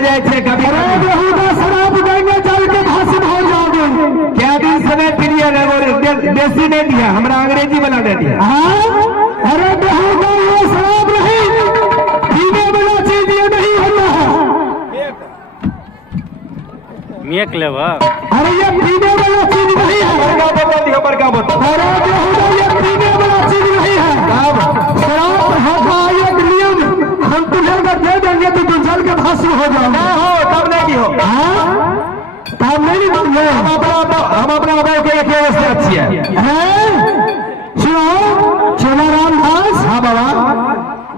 जाए थे कभी शराब देंगे चल के भाषण हो जाओगे। क्या दिन समय पीरियड है वो देसी नहीं दिया, हमारा अंग्रेजी वाला दे दिया। अरे बेहुदा ये शराब नहीं, पीने वाला चीज ये नहीं होता है। मियक लेवा, अरे ये पीने वाला चीज नहीं है। बड़का बोतल अरे बेहुदा ये पीने वाला चीज नहीं है। शराब होगा एक नियम, हम तुम्हें अगर दे देंगे तो तुम जल के भस्म हो जाओगे। हो तब नहीं हो, तब नहीं होंगे। हम अपना अभाव के एक व्यवस्था अच्छी है। सुनो चोला रामदास। हाँ बाबा,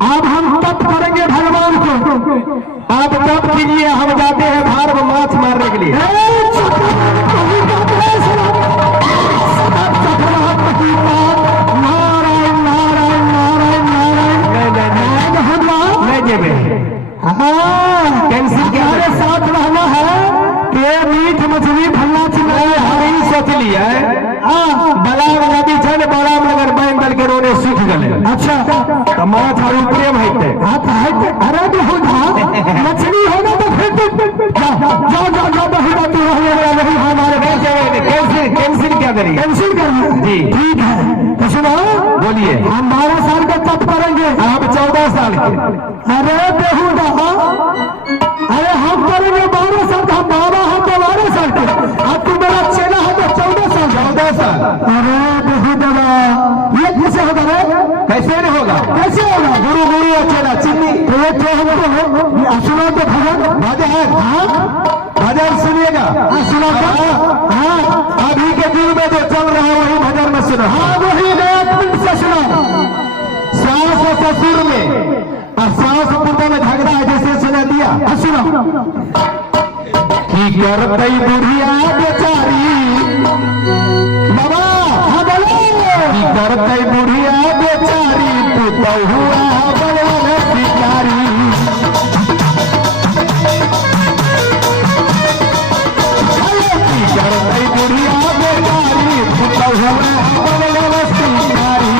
अब हम तप करेंगे भगवान को। आप तप कीजिए, हम जाते हैं धार में माछ मारने के लिए। नारायण नारायण नारायण नारायण। कैंसिल के हमारे साथ रहना है कि मीठ मछली फलना चिल्लाए हमें सोच लिया है। बलाव नदी छन बड़ा नगर बैंक दल के रोने सूख गए। अच्छा तो माछ और प्रेम है। अरे मछली होगा तो फिर जाओ जाओ जाओ जाओ तू रहने वाला नहीं हमारे। कैंसिल क्या करिए? कैंसिल करना जी ठीक है। तो सुनो बोलिए। हम 12 साल का तप करेंगे, आप 14 साल के। अरे बेहुदा, अरे हम करेंगे 12 साल का। हम बाबा है तो 12 साल के, अब तू मेरा चेला है तो 14 साल। 14 साल? अरे बेहुदा ये कैसे होगा रे? कैसे नहीं होगा? कैसे होगा? गुरु गुरु और चेला चिन्नी तो ये क्या होगा? सुनो तो भजन भजन। हाँ भजन सुनिएगा। सुनो हाँ अभी के दिन में जो चल रहा है वही भजन में सुनो। हाँ वही से सुनो। सास और ससुर में और सास पुत्र में झगड़ा है जैसे सुना दिया। सुनो कि करतई बुढ़िया बेचारी बाबा। हाँ बोलो कि करतई बुढ़िया बेचारी पुतौ हुआ बड़वन शिकारी। करतई बुढ़िया बेचारी पुतौ हुआ बड़वन शिकारी।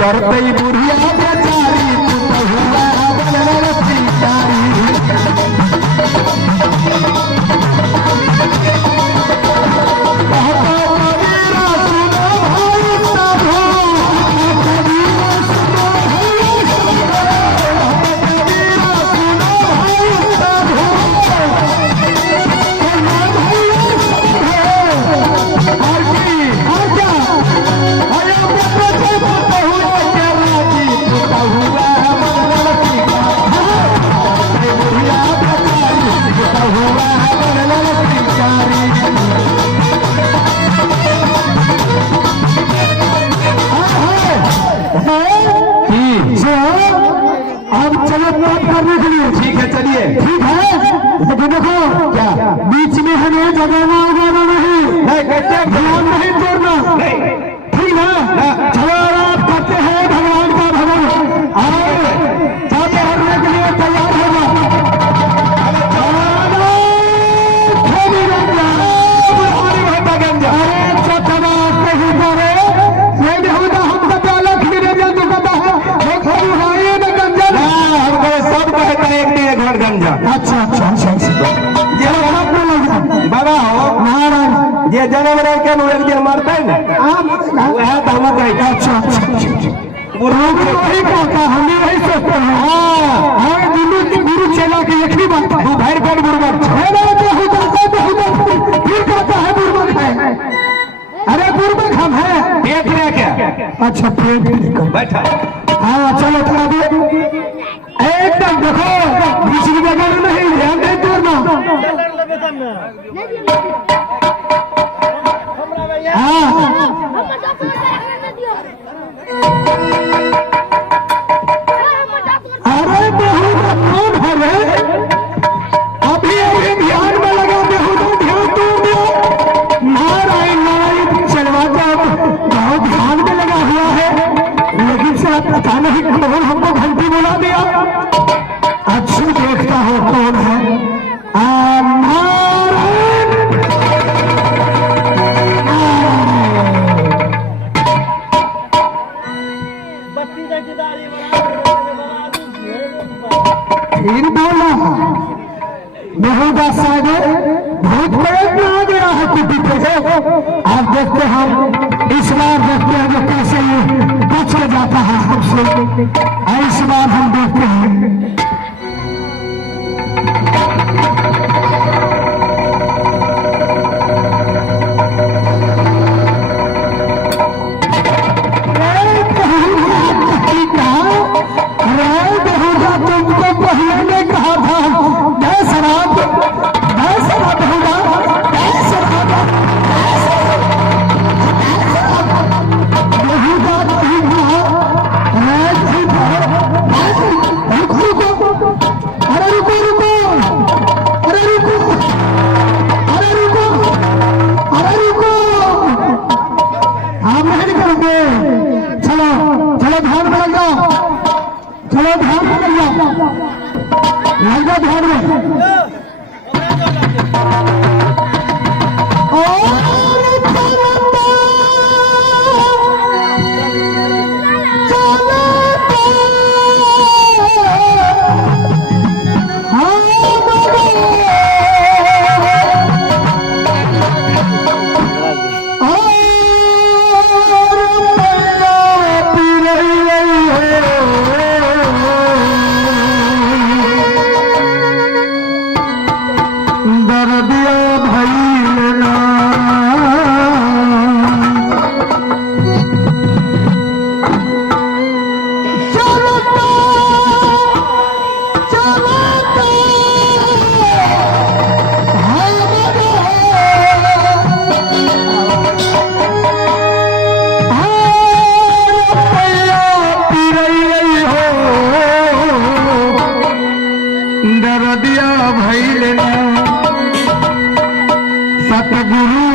करतई बुढ़िया बेचारी पुतौ हुआ बड़वन शिकारी। और क्या अब चलो बात करने के लिए। ठीक है चलिए। ठीक है लेकिन देखो क्या बीच में हमें जगाना उगाना नहीं, ध्यान नहीं तोड़ना। ठीक है चलो आप करते हैं भगवान का भवन और जाते हरने के लिए तैयार होगा। अच्छा अच्छा बाबा हो नारायण ये जन्म रहे के एक दिन मरता है ना वह तो हम कहेगा। अच्छा वही कहता हमें वही सोचते हैं। हाँ गुरु चेला की एक ही बात है भाई कौन बुर्बक फिर कहता है बुर्बक है। अरे बुर्बक हम है पेट ले क्या। अच्छा पेट बैठा। हाँ चलो थोड़ा देर एकदम देखो बीच में जगह नहीं ध्यान नहीं तोड़ना। अरे बेहुदा कौन है रे? अभी अभी ध्यान में लगा बेहुदा ध्यान तोड़ दिया। नारायण नारायण चलवाता बहुत ध्यान में लगा हुआ है लेकिन से पता नहीं कौन हमको घंटी बुला दिया। अच्छी देखता हो कौन है। फिर बोला बेहुदा सागे भूत प्रेत आ गया है कुटी पे। आप देखते हैं इस बार देखते हैं जो कैसे ये बच के जाता है हमसे। इस बार हम देखते हैं। तुमको पहले ने कहा था शराब बेहुदा ध्यान में सतगुरु